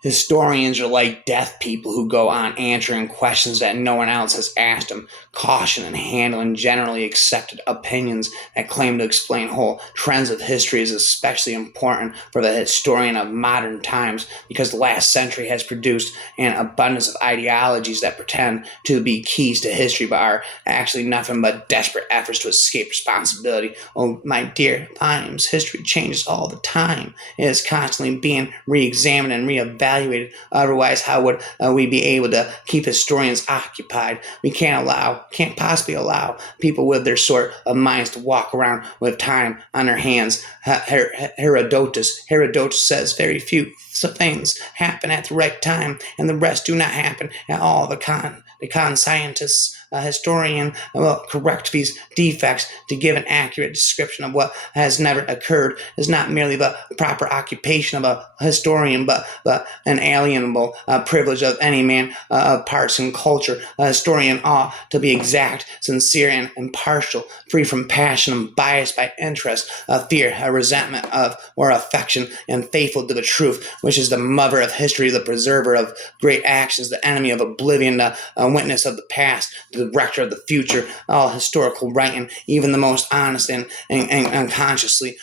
Historians are like deaf people who go on answering questions that no one else has asked them, caution and handling generally accepted opinions that claim to explain whole trends of history is especially important for the historian of modern times because the last century has produced an abundance of ideologies that pretend to be keys to history but are actually nothing but desperate efforts to escape responsibility. Oh, my dear times, history changes all the time. It is constantly being re-examined and re-evaluated. Otherwise, how would we be able to keep historians occupied? We can't possibly allow people with their sort of minds to walk around with time on their hands. Herodotus says very few things happen at the right time, and the rest do not happen at all. The con scientists, a historian will correct these defects to give an accurate description of what has never occurred is not merely the proper occupation of a historian, but an alienable privilege of any man of parts and culture. A historian ought to be exact, sincere, and impartial, free from passion and biased by interest, fear, resentment of, or affection, and faithful to the truth, which is the mother of history, the preserver of great actions, the enemy of oblivion, the witness of the past, the director of the future. All historical writing, even the most honest and unconsciously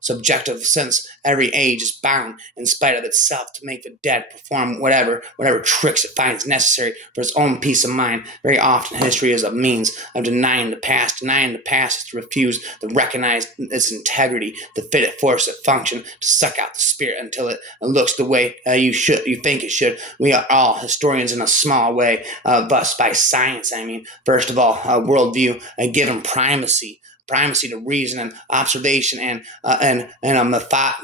subjective, since every age is bound, in spite of itself, to make the dead perform whatever tricks it finds necessary for its own peace of mind. Very often, history is a means of denying the past. Denying the past is to refuse to recognize its integrity, to fit it, force it, function, to suck out the spirit until it looks the way you think it should. We are all historians in a small way, thus by science. I mean, first of all, worldview, given primacy to reason and observation and a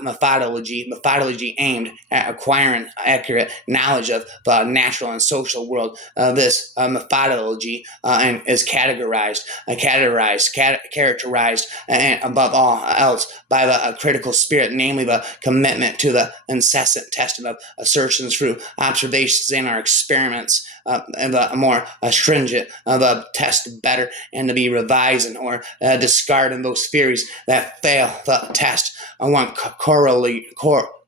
methodology aimed at acquiring accurate knowledge of the natural and social world. This methodology and is characterized, and above all else by the critical spirit, namely the commitment to the incessant testing of assertions through observations and our experiments, and the more stringent the test, better, and to be revising or discarding those theories that fail the test. One corollary of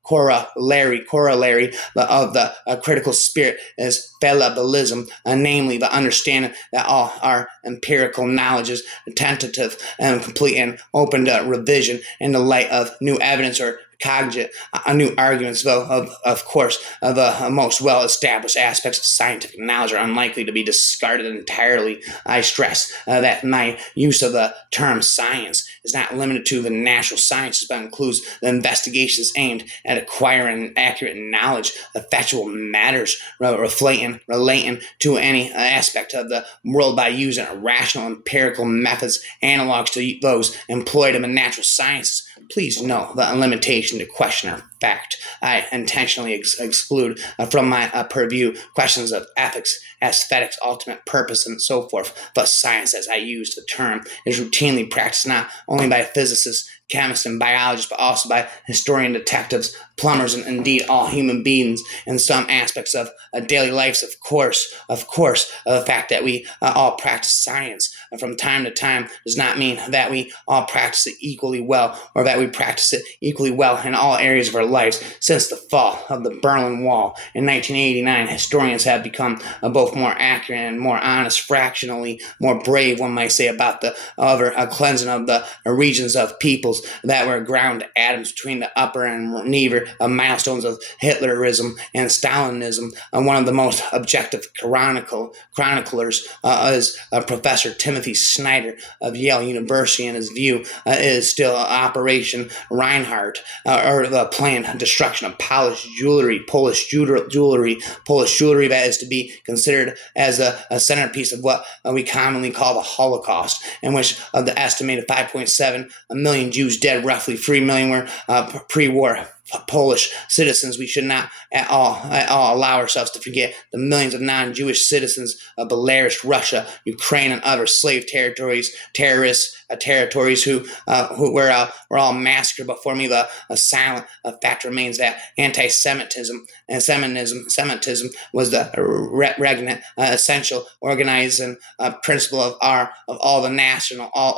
the critical spirit is fallibilism, namely the understanding that all our empirical knowledge is tentative and complete and open to revision in the light of new evidence or cognate new arguments, though of course the most well-established aspects of scientific knowledge are unlikely to be discarded entirely. I stress that my use of the term science is not limited to the natural sciences, but includes the investigations aimed at acquiring accurate knowledge of factual matters relating to any aspect of the world by using rational empirical methods analogs to those employed in the natural sciences. Please know the limitation to question or fact. I intentionally exclude from my purview questions of ethics, aesthetics, ultimate purpose, and so forth. Thus, science, as I use the term, is routinely practiced not only by physicists, chemists, and biologists, but also by historian detectives, plumbers, and indeed all human beings in some aspects of daily lives. Of course, the fact that we all practice science from time to time does not mean that we all practice it equally well, or that we practice it equally well in all areas of our lives. Since the fall of the Berlin Wall in 1989, historians have become both more accurate and more honest, fractionally more brave, one might say, about the cleansing of the regions of peoples that were ground to atoms between the upper and neither milestones of Hitlerism and Stalinism. One of the most objective chroniclers is Professor Timothy Snyder of Yale University, and his view is still Operation Reinhardt, or the planned destruction of Polish jewelry that is to be considered as a centerpiece of what we commonly call the Holocaust, in which of the estimated 5.7 million Jews dead, roughly 3 million were pre-war Polish citizens. We should not at all allow ourselves to forget the millions of non-Jewish citizens of Belarus, Russia, Ukraine, and other slave territories who were all massacred. But for me, the silent fact remains that anti-Semitism and Semitism was the regnant, essential, organizing principle of all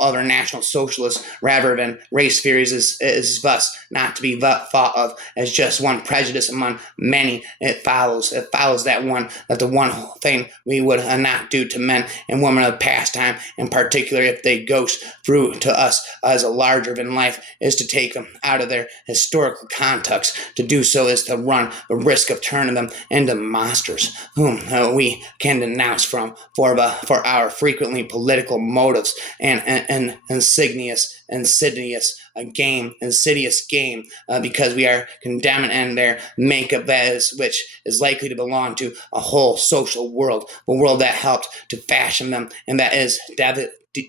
other national socialists, rather than race theories, is thus not to be thought of as just one prejudice among many. It follows that the one thing we would not do to men and women of pastime, in particular if they ghost through to us as a larger than life, is to take them out of their historical context. To do so is to run the risk of turning them into monsters whom we can denounce for our frequently political motives and insidious game, because we are condemning and their makeup which is likely to belong to a whole social world, a world that helped to fashion them and that is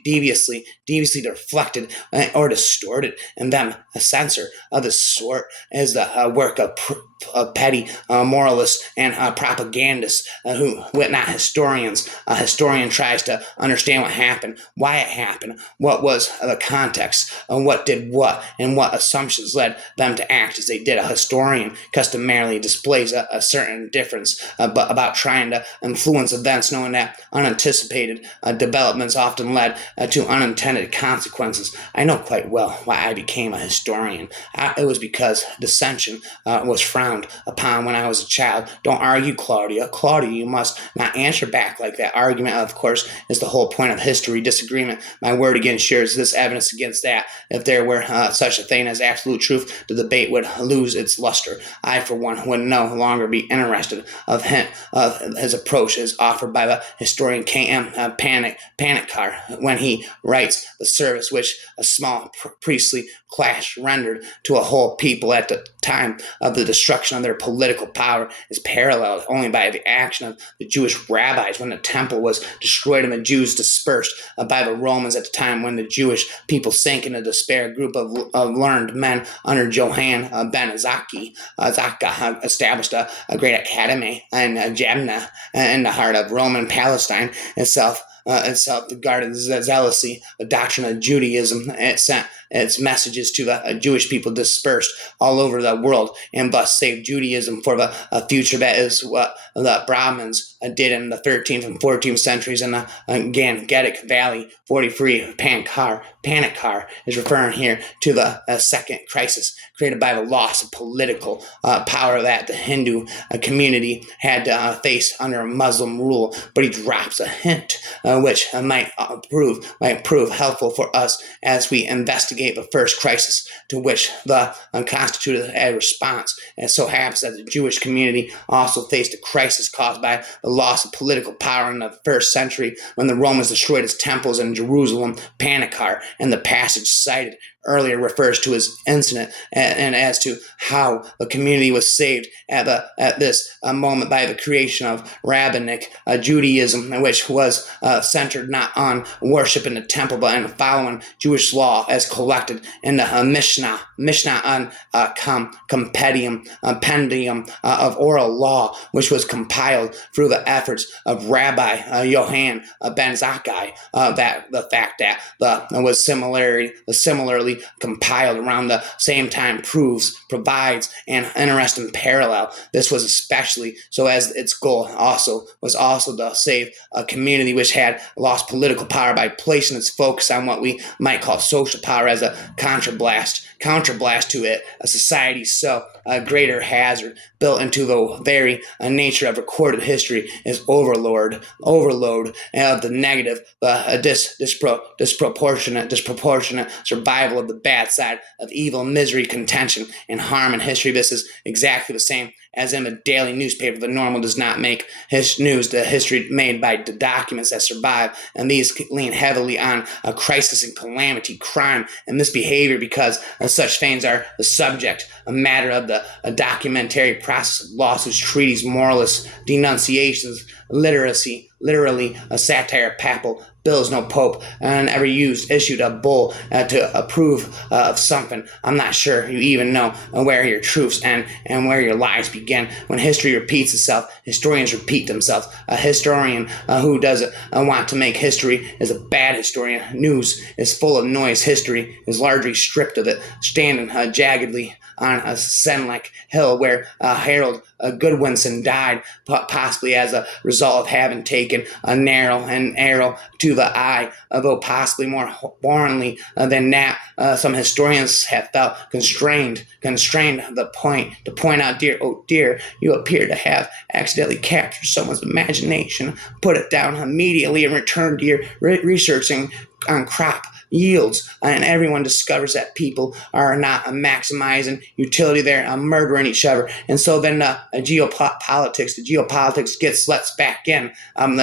deviously reflected or distorted in them. A censor of the sort is the work of petty moralists and propagandists who, not historians. A historian tries to understand what happened, why it happened, what was the context, what did what, and what assumptions led them to act as they did. A historian customarily displays a certain difference about trying to influence events, knowing that unanticipated developments often led to unintended consequences. I know quite well why I became a historian. It was because dissension was frowned upon when I was a child. Don't argue, Claudia. Claudia, you must not answer back like that. Argument, of course, is the whole point of history. Disagreement, my word again, shares this evidence against that. If there were such a thing as absolute truth, the debate would lose its luster. I, for one, would no longer be interested of his approach as offered by the historian K.M. Panikkar when he writes the service which a small priestly clash rendered to a whole people at the time of the destruction of their political power is paralleled only by the action of the Jewish rabbis when the temple was destroyed and the Jews dispersed, by the Romans at the time when the Jewish people sank into despair. A group of learned men under Johann ben Zakka established a great academy in Jabna in the heart of Roman Palestine itself. Regarded zealously the doctrine of Judaism. It sent its messages to the Jewish people dispersed all over the world and thus saved Judaism for the future. That is what the Brahmins did in the 13th and 14th centuries in the Gangetic Valley. 43 Panikkar is referring here to the second crisis created by the loss of political power that the Hindu community had to face under Muslim rule. But he drops a hint which might prove helpful for us as we investigate the first crisis to which the constituted a response. And it so happens that the Jewish community also faced a crisis caused by the loss of political power in the first century when the Romans destroyed its temples in Jerusalem. Panikkar, and the passage cited earlier refers to his incident and as to how the community was saved at this moment by the creation of rabbinic Judaism, which was centered not on worship in the temple but in following Jewish law as collected in the Mishnah on compendium of oral law, which was compiled through the efforts of Rabbi Johann ben Zakkai. That the fact that was similarly compiled around the same time provides an interesting parallel. This was especially so as its goal was also to save a community which had lost political power by placing its focus on what we might call social power as a counterblast to it, a society so a greater hazard built into the very nature of recorded history is overload of the negative, disproportionate survival of the bad side of evil, misery, contention, and harm in history. This is exactly the same as in the daily newspaper. The normal does not make his news, the history made by the documents that survive, and these lean heavily on a crisis and calamity, crime, and misbehavior, because such things are the subject, a matter of the documentary process of lawsuits, treaties, moralists, denunciations, literally a satire, papal bills. No pope ever issued a bull to approve of something. I'm not sure you even know where your truths end and where your lies begin. When history repeats itself, historians repeat themselves. A historian who doesn't want to make history is a bad historian. News is full of noise. History is largely stripped of it, standing jaggedly on a Senlac Hill where Harold Goodwinson died, possibly as a result of having taken a narrow and arrow to the eye, though possibly more warmly than that. Some historians have felt constrained the point to point out, dear, oh dear, you appear to have accidentally captured someone's imagination. Put it down immediately and return to your researching on crop yields, and everyone discovers that people are not maximizing utility, they're murdering each other. And so then the geopolitics gets let back in.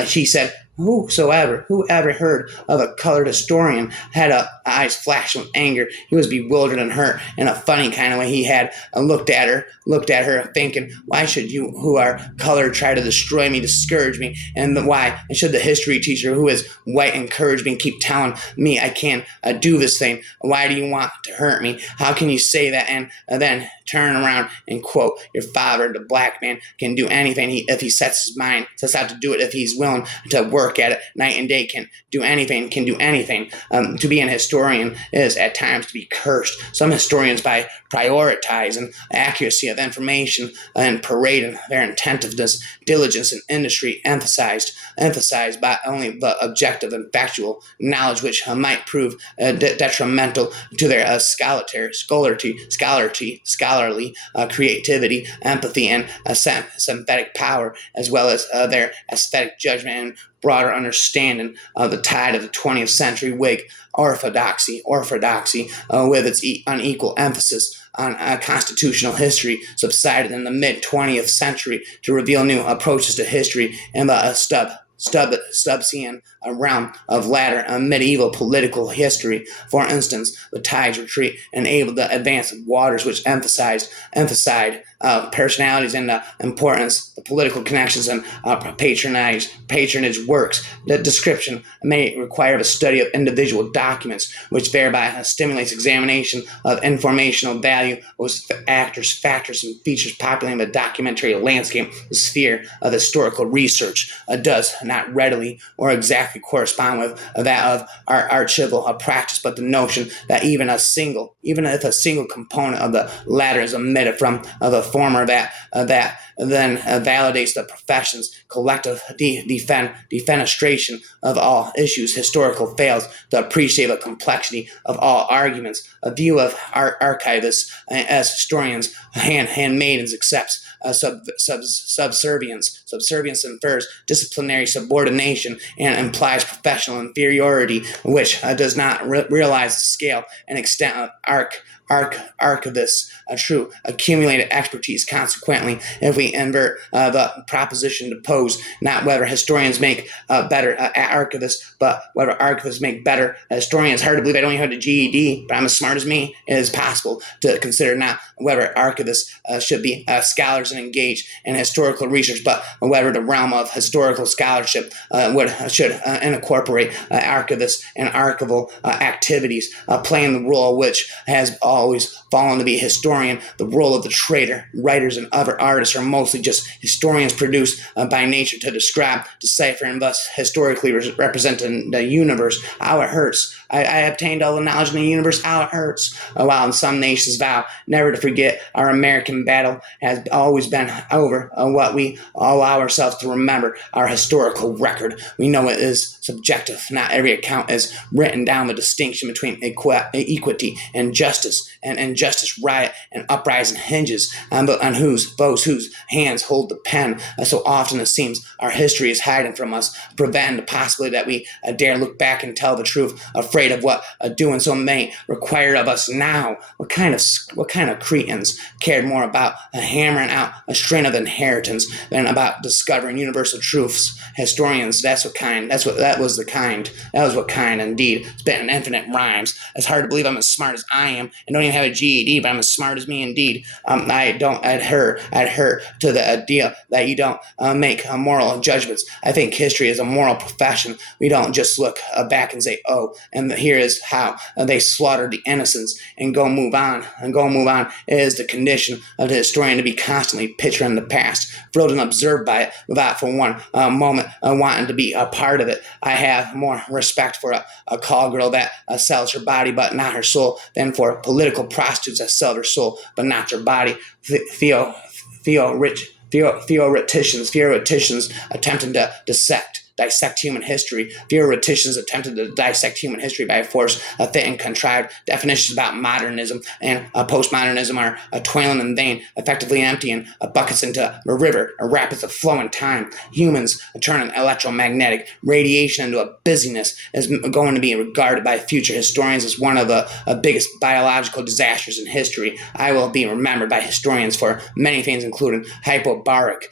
She said, whoever heard of a colored historian had eyes flashing with anger. He was bewildered and hurt in a funny kind of way. He had looked at her thinking, why should you who are colored try to destroy me, discourage me? And why should the history teacher who is white encourage me and keep telling me I can't do this thing? Why do you want to hurt me? How can you say that and then turn around and quote, your father, the black man, can do anything if he sets out to do it, if he's willing to work at it night and day, can do anything. To be an historian is at times to be cursed. Some historians, by prioritizing accuracy of information and parading their attentiveness, diligence, and industry, emphasized by only the objective and factual knowledge, which might prove detrimental to their scholarly creativity, empathy, and sympathetic power, as well as their aesthetic judgment and broader understanding of the tide of the 20th century Whig orthodoxy with its unequal emphasis on constitutional history subsided in the mid-20th century to reveal new approaches to history and the Stubbsian realm of latter medieval political history. For instance, the tide's retreat enabled the advance of waters which emphasized personalities and the importance, the political connections, and patronage works. The description may require a study of individual documents, which thereby stimulates examination of informational value, those actors, factors, and features populating the documentary landscape. The sphere of historical research does not readily or exactly correspond with that of our archival practice, but the notion that even if a single component of the latter is omitted from the former, that then validates the profession's collective defenestration of all issues. Historical fails to appreciate the complexity of all arguments. A view of archivists as historians, handmaidens, accepts subservience. Subservience infers disciplinary subordination and implies professional inferiority, which does not realize the scale and extent of archivists' true accumulated expertise. Consequently, if we invert the proposition to pose not whether historians make better archivists, but whether archivists make better historians. Hard to believe I don't even have a GED, but I'm as smart as me. It is possible to consider not whether archivists should be scholars and engage in historical research, but whether the realm of historical scholarship should incorporate archivists and archival activities, playing the role which has always fallen to be historian. The role of the trader, writers, and other artists are mostly just historians produced by nature to describe, decipher, and thus historically represent the universe. How it hurts. I obtained all the knowledge in the universe. How it hurts. While in some nations vow never to forget, our American battle has always been over what we allow ourselves to remember, our historical record. We know it is subjective. Not every account is written down. The distinction between equity and justice, and injustice, riot, and uprising hinges on those whose hands hold the pen. So often it seems our history is hiding from us, preventing the possibility that we dare look back and tell the truth, afraid of what doing so may require of us now. What kind of cretins cared more about hammering out a strain of inheritance than about discovering universal truths? Historians, that was what kind indeed, spitting infinite rhymes. It's hard to believe I'm as smart as I am and don't even have a GED, but I'm as smart as me indeed. I don't adhere to the idea that you don't make moral judgments. I think history is a moral profession. We don't just look back and say, oh, and here is how they slaughtered the innocents and go move on. It is the condition of the historian to be constantly picturing the past, thrilled and observed by it, without for one moment wanting to be a part of it. I have more respect for a call girl that sells her body but not her soul than for political political prostitutes that sell their soul but not their body. Theoreticians attempting to dissect human history. Theoreticians attempted to dissect human history by force of fit and contrived definitions about modernism and postmodernism are toiling in vain, effectively emptying buckets into a river, a rapids of flowing time. Humans turning electromagnetic radiation into a busyness is going to be regarded by future historians as one of the biggest biological disasters in history. I will be remembered by historians for many things, including hyperbaric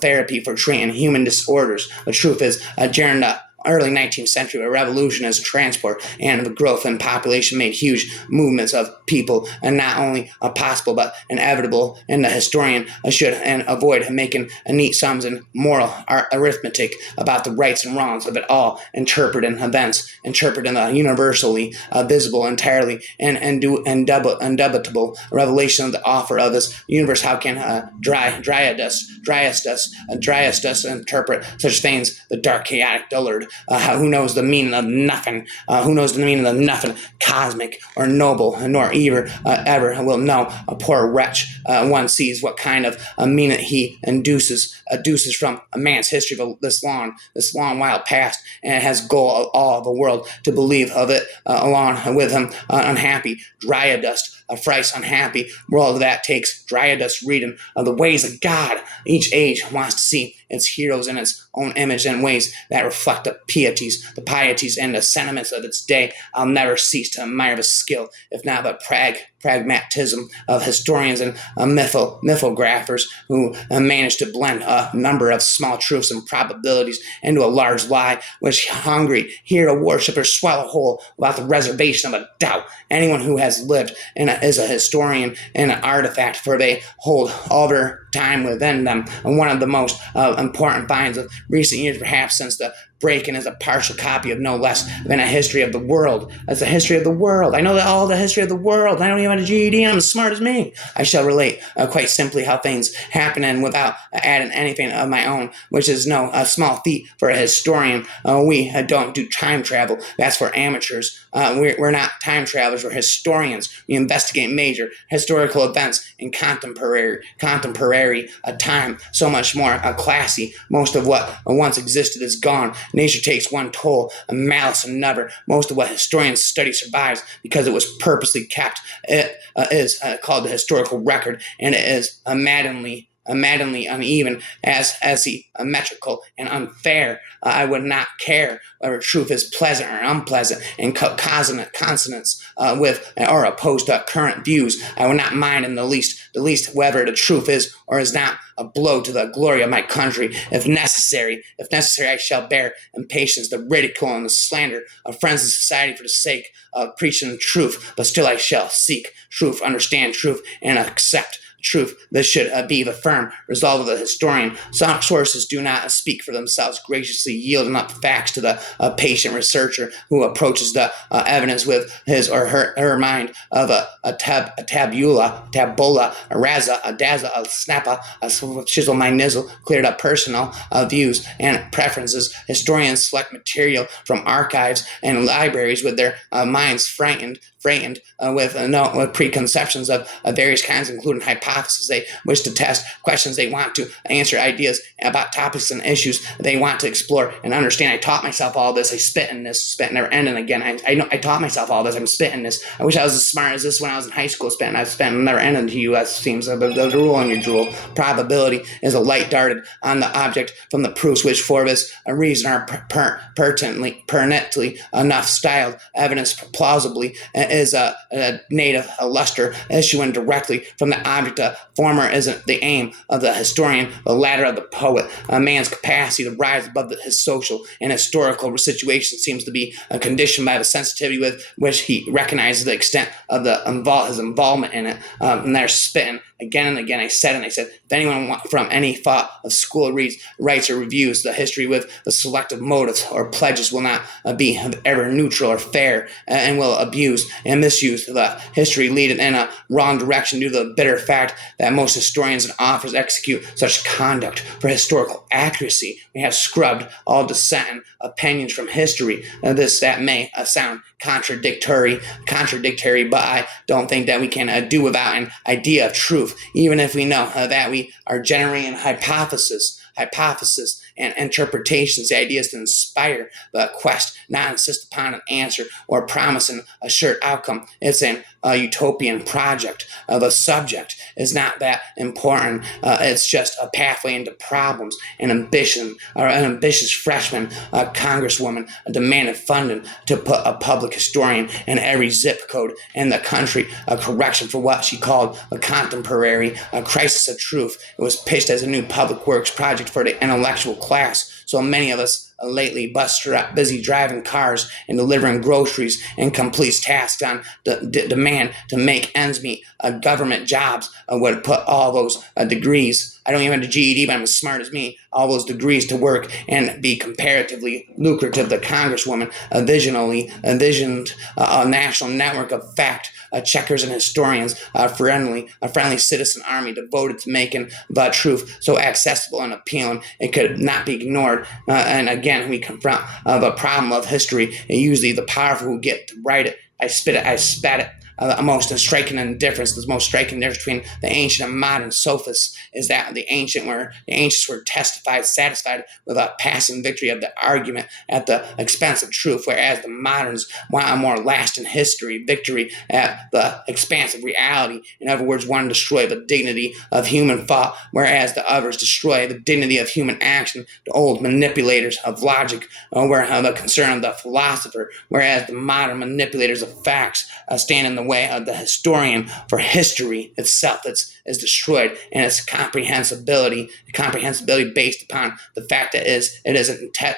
therapy for treating human disorders. The truth is, during the early 19th century, a revolution as transport and the growth in population made huge movements of people, and not only possible but inevitable. And the historian should avoid making neat sums and moral arithmetic about the rights and wrongs of it all. Interpreting events, interpreting the universally visible, entirely and indubitable revelation of the author of this universe. How can Dryasdus interpret such things? The dark, chaotic dullard. Who knows the meaning of nothing? Who knows the meaning of nothing cosmic or noble, nor ever will know. A poor wretch, one sees what kind of meaning he deduces from a man's history of this long while past, and has goal all the world to believe of it along with him. Unhappy Dryasdus, a thrice unhappy world that takes Dryasdus reading of the ways of God. Each age wants to see its heroes in its own image and ways that reflect the pieties, and the sentiments of its day. I'll never cease to admire the skill, if not but pragmatism, of historians and mythographers who manage to blend a number of small truths and probabilities into a large lie, which hungry hero worshippers swallow whole without the reservation of a doubt. Anyone who has lived is a historian and an artifact, for they hold all their time within them. And one of the most important finds of recent years, perhaps since the break-in, is a partial copy of no less than a history of the world. That's a history of the world. I know that all the history of the world. I don't even have a GED, and I'm as smart as me. I shall relate quite simply how things happen, and without adding anything of my own, which is no small feat for a historian. We don't do time travel. That's for amateurs. We're not time travelers. We're historians. We investigate major historical events in contemporary time. So much more classy. Most of what once existed is gone. Nature takes one toll, a malice another. Most of what historians study survives because it was purposely kept. It is called the historical record, and it is maddeningly uneven, as asymmetrical and unfair. I would not care whether truth is pleasant or unpleasant in consonance with or opposed to current views. I would not mind in the least whether the truth is or is not a blow to the glory of my country. If necessary, I shall bear in patience the ridicule and the slander of friends in society for the sake of preaching the truth. But still I shall seek truth, understand truth, and accept truth. This should be the firm resolve of the historian. Some sources do not speak for themselves, graciously yielding up facts to the patient researcher who approaches the evidence with his or her mind of a tabula rasa, a daza, a snappa, a chisel my nizzle, cleared up personal views and preferences. Historians select material from archives and libraries with their minds frightened with preconceptions of various kinds, including hypotheses they wish to test, questions they want to answer, ideas about topics and issues they want to explore and understand. I taught myself all this. I spit never ending again. I taught myself all this. I'm spitting this. I wish I was as smart as this when I was in high school. I've spent never ending to you, as seems the rule on your drool. Probability is a light darted on the object from the proofs which for this reason are pertinently enough styled. Evidence plausibly is a native luster issuing directly from the object. The former isn't the aim of the historian, the latter of the poet. A man's capacity to rise above his social and historical situation seems to be conditioned by the sensitivity with which he recognizes the extent of his involvement in it. And they're spitting again and again. I said, if anyone from any thought of school reads, writes, or reviews the history with the selective motives or pledges will not be ever neutral or fair, and will abuse and misuse the history, lead it in a wrong direction due to the bitter fact that most historians and authors execute such conduct for historical accuracy. We have scrubbed all dissenting opinions from history. That may sound contradictory, but I don't think that we can do without an idea of truth, even if we know that we are generating hypothesis and interpretations. The idea is to inspire the quest, not insist upon an answer or promise an assured outcome. It's an utopian project. The subject is not that important. It's just a pathway into problems. An ambitious freshman congresswoman demanded funding to put a public historian in every zip code in the country. A correction for what she called a contemporary crisis of truth. It was pitched as a new public works project for the intellectual class. So many of us lately busy driving cars and delivering groceries and completes tasks on the demand to make ends meet. Government jobs would put all those degrees. I don't even have a GED, but I'm as smart as me. All those degrees to work and be comparatively lucrative. The congresswoman envisioned a national network of fact checkers and historians, a friendly citizen army devoted to making the truth so accessible and appealing it could not be ignored. And again, we confront the problem of history, and usually the powerful who get to write it. I spat it. The most striking difference between the ancient and modern sophists is that the ancients were satisfied with a passing victory of the argument at the expense of truth, whereas the moderns want a more lasting victory at the expense of reality. In other words, one destroy the dignity of human thought, whereas the others destroy the dignity of human action. The old manipulators of logic were the concern of the philosopher, whereas the modern manipulators of facts stand in the way of the historian, for history itself is destroyed, and its comprehensibility based upon the fact that it is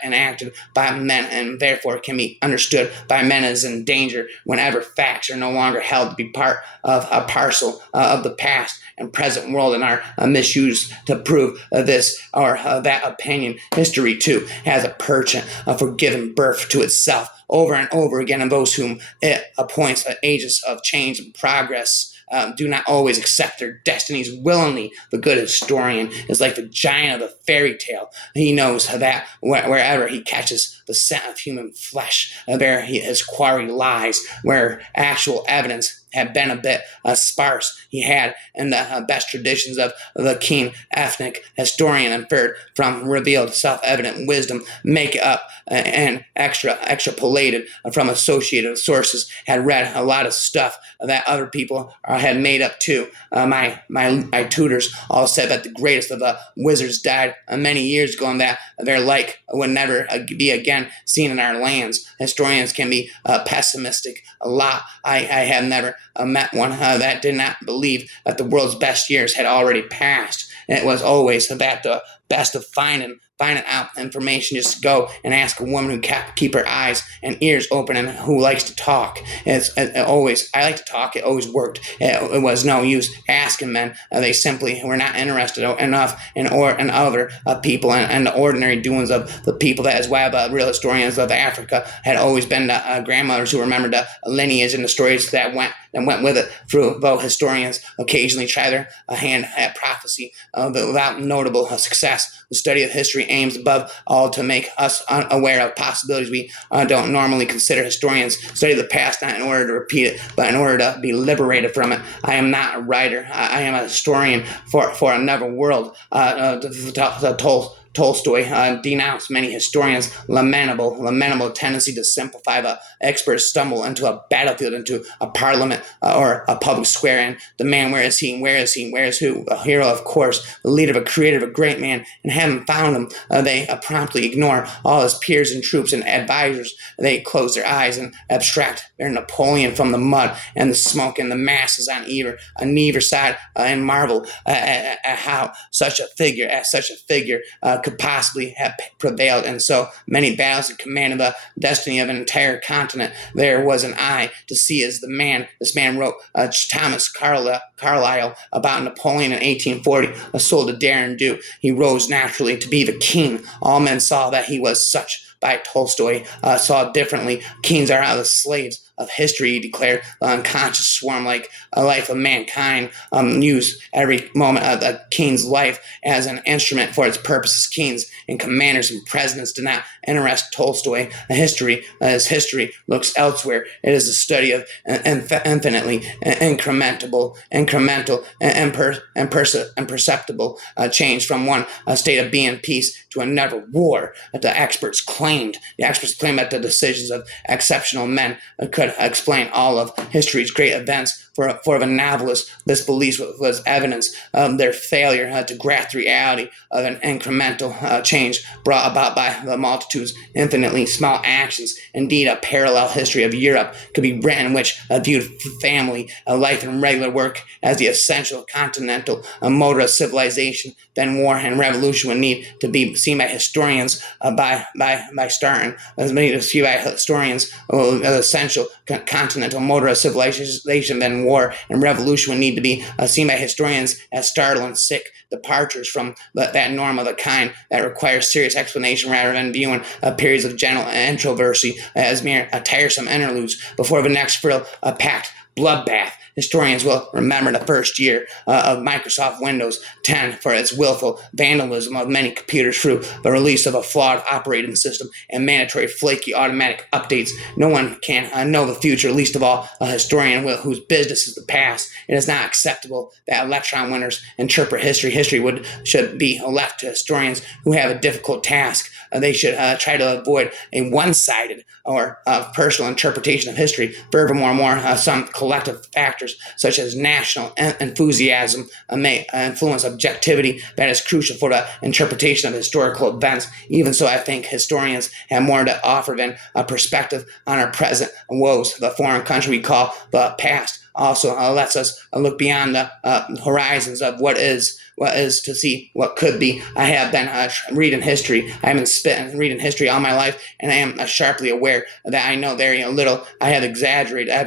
enacted by men and therefore can be understood by men, is in danger whenever facts are no longer held to be part of a parcel of the past and present world and are misused to prove this or that opinion. History too has a penchant for giving birth to itself over and over again, and those whom it appoints at ages of change and progress do not always accept their destinies willingly. The good historian is like the giant of the fairy tale. He knows that wherever he catches the scent of human flesh, there his quarry lies. Where actual evidence had been a bit sparse, he had, in the best traditions of the keen ethnic historian, inferred from revealed self-evident wisdom, make it up and extrapolated from associated sources, had read a lot of stuff that other people had made up too. My tutors all said that the greatest of the wizards died many years ago, and that their like would never be again seen in our lands. Historians can be pessimistic a lot. I have never met one that did not believe that the world's best years had already passed. And it was always that the best of finding out information, just go and ask a woman who keep her eyes and ears open and who likes to talk. I like to talk. It always worked. It was no use asking men. They simply were not interested enough in other people and the ordinary doings of the people. That is why the real historians of Africa had always been the grandmothers who remembered the lineage and the stories that went with it. Though historians occasionally try their hand at prophecy, without notable success. The study of history aims above all to make us aware of possibilities we don't normally consider. Historians study the past not in order to repeat it, but in order to be liberated from it. I am not a writer. I am a historian for another world. Tolstoy denounced many historians' lamentable tendency to simplify. The experts stumble into a battlefield, into a parliament or a public square, and demand where is he, where is who? A hero, of course, the leader of a creator, a great man, and haven't found him. They promptly ignore all his peers and troops and advisors. They close their eyes and abstract their Napoleon from the mud and the smoke and the masses on either side, and marvel at how such a figure could possibly have prevailed in so many battles and commanded the destiny of an entire continent. There was an eye to see as this man wrote Thomas Carlyle about Napoleon in 1840, a soul to dare and do. He rose naturally to be the king. All men saw that he was such. By Tolstoy saw differently. Kings are the slaves of history, he declared. The unconscious swarm like a life of mankind use every moment of the king's life as an instrument for its purposes. Kings and commanders and presidents do not interest Tolstoy. As history looks elsewhere, it is a study of infinitely incremental and perceptible change from one state of being peace to another war. The experts claimed that the decisions of exceptional men could explain all of history's great events. For the novelist, this belief was evidence of their failure to grasp the reality of an incremental change brought about by the multitude's infinitely small actions. Indeed, a parallel history of Europe could be written, which viewed family life and regular work as the essential continental motor of civilization. Then war and revolution would need to be seen by historians by starting as many to see by historians essential continental motor of civilization. Then war and revolution would need to be seen by historians as startling, sick departures from that norm of the kind that requires serious explanation rather than viewing periods of gentle introversy as mere tiresome interludes before the next packed bloodbath. Historians will remember the first year of Microsoft Windows 10 for its willful vandalism of many computers through the release of a flawed operating system and mandatory flaky automatic updates. No one can know the future, least of all a historian whose business is the past. It is not acceptable that electron winners interpret history. History should be left to historians who have a difficult task. They should try to avoid a one-sided or personal interpretation of history. Furthermore, some collective factors such as national enthusiasm may influence objectivity that is crucial for the interpretation of historical events. Even so, I think historians have more to offer than a perspective on our present woes. The foreign country we call the past also lets us look beyond the horizons of what is to see what could be. I have been reading history. I have been reading history all my life, and I am sharply aware that I know very little. I have an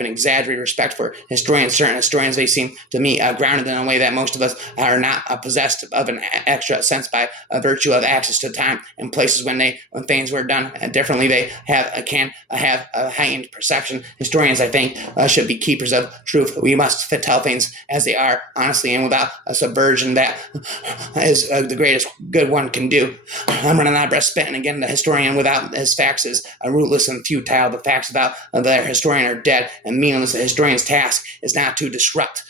exaggerated respect for historians. Certain historians, they seem to me grounded in a way that most of us are not possessed of an extra sense by virtue of access to time and places when things were done differently. They can have a heightened perception. Historians, I think, should be keepers of truth. We must tell things as they are, honestly, and without a subversion that is the greatest good one can do. I'm running out of breath spitting again. The historian without his facts is rootless and futile. The facts about their historian are dead and meaningless. The historian's task is not to disrupt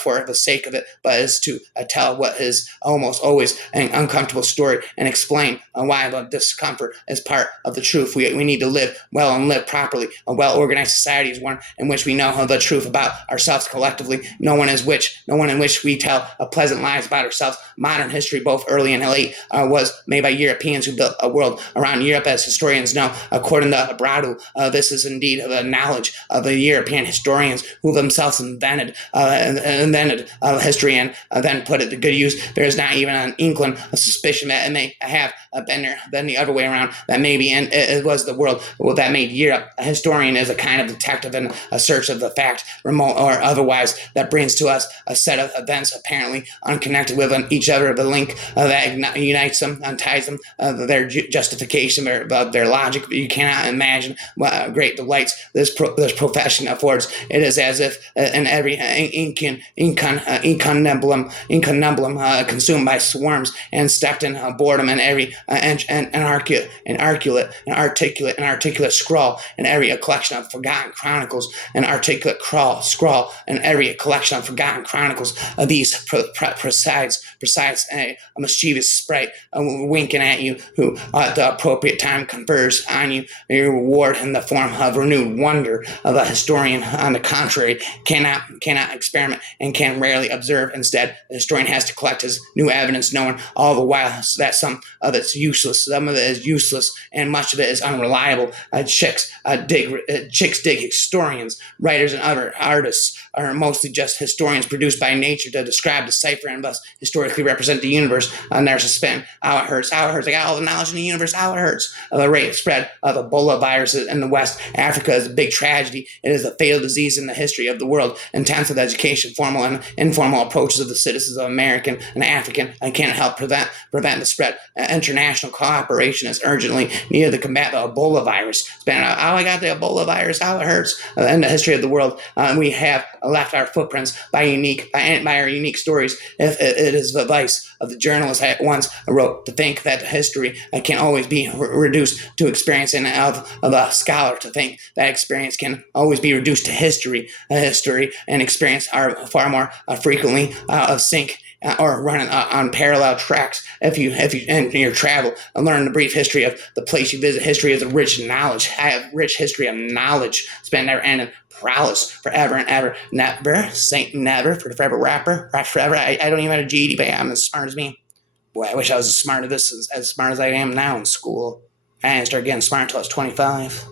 for the sake of it, but is to tell what is almost always an uncomfortable story and explain why the discomfort is part of the truth. We need to live well and live properly. A well-organized society is one in which we know the truth about ourselves collectively. No one in which we tell pleasant lies about ourselves. Modern history, both early and late, was made by Europeans who built a world around Europe, as historians know. According to Bradu, this is indeed the knowledge of the European historians who themselves invented history and then put it to good use. There is not even an inkling of suspicion that it may have been the other way around, that maybe it was the world that made Europe. A historian is a kind of detective in a search of the fact, remote or otherwise, that brings to us a set of events apparently unconnected with each other, the link that unites them, unties them, their justification, their logic. You cannot imagine what great delights this profession affords. It is as if in every incunabulum consumed by swarms and stepped in boredom, and every articulate scrawl, and every collection of forgotten chronicles, an articulate scrawl, and every collection of forgotten chronicles of these presides a mischievous sprite winking at you, who at the appropriate time confers on you your reward in the form of renewed wonder. The historian, on the contrary, cannot experiment and can rarely observe. Instead, the historian has to collect his new evidence, knowing all the while that some of it is useless, and much of it is unreliable. Chicks dig historians. Writers and other artists are mostly just historians produced by nature to describe, decipher, and thus historically represent the universe. And there's a spin. How it hurts. I got all the knowledge in the universe. How it hurts. The rate of spread of Ebola viruses in the West Africa is a big tragedy. It is a fatal disease in the history of the world. Intensive education communication, formal and informal approaches of the citizens of American and African can help prevent the spread. International cooperation is urgently needed to combat the Ebola virus. How I got the Ebola virus, how it hurts in the history of the world. We have left our footprints by our unique stories. If it is the advice of the journalist I once wrote, to think that history can always be reduced to experiencing of a scholar, to think that experience can always be reduced to history. History and experience are far more frequently of sync or running on parallel tracks. If you in your travel learn the brief history of the place you visit, history is a rich knowledge. I have rich history of knowledge. Spend never ending prowess forever and ever. Never, Saint never for the forever rapper. Rap forever. I don't even have a GED, but I'm as smart as me. Boy, I wish I was as smart as I am now in school. I didn't start getting smart until I was 25.